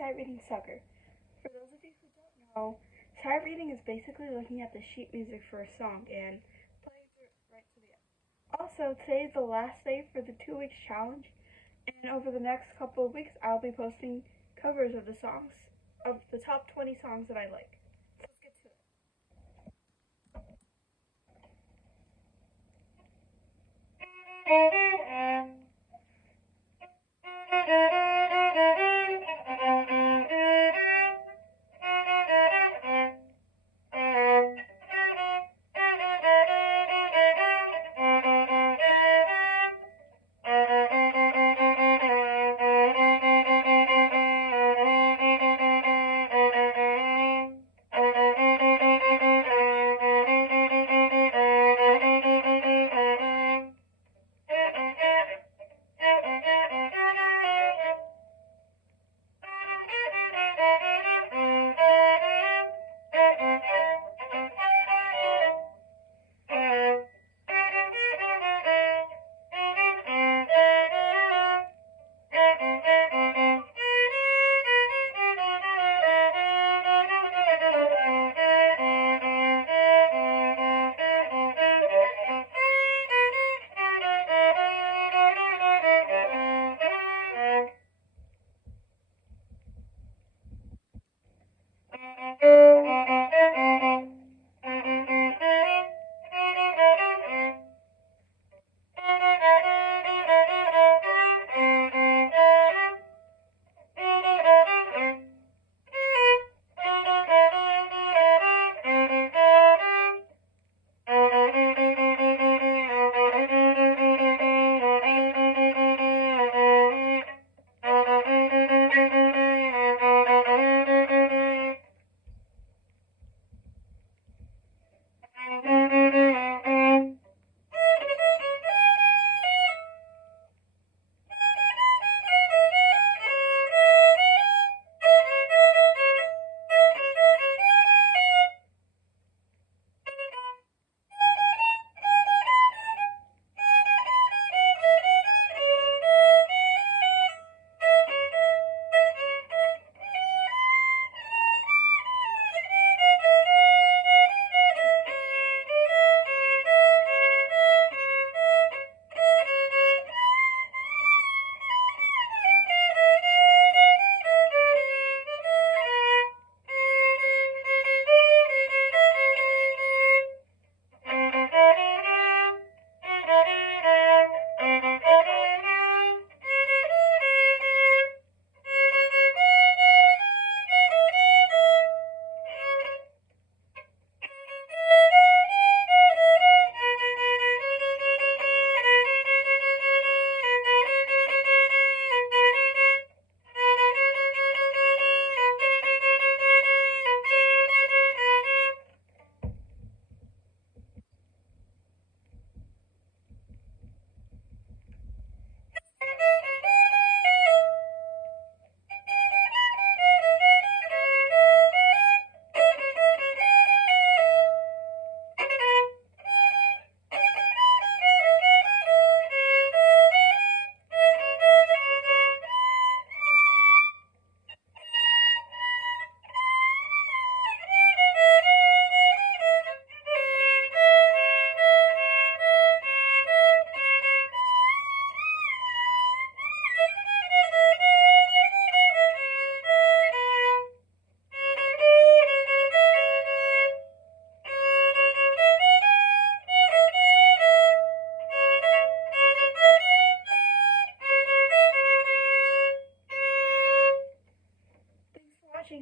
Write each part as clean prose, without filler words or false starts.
sight reading sucker. For those of you who don't know, sight reading is basically looking at the sheet music for a song and playing it right to the end. Also, today is the last day for the 2 weeks challenge, and over the next couple of weeks, I'll be posting covers of the songs, of the top 20 songs that I like. So let's get to it.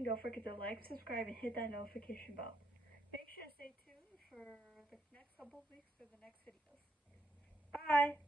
Don't forget to like, subscribe, and hit that notification bell. Make sure to stay tuned for the next couple of weeks for the next videos. Bye!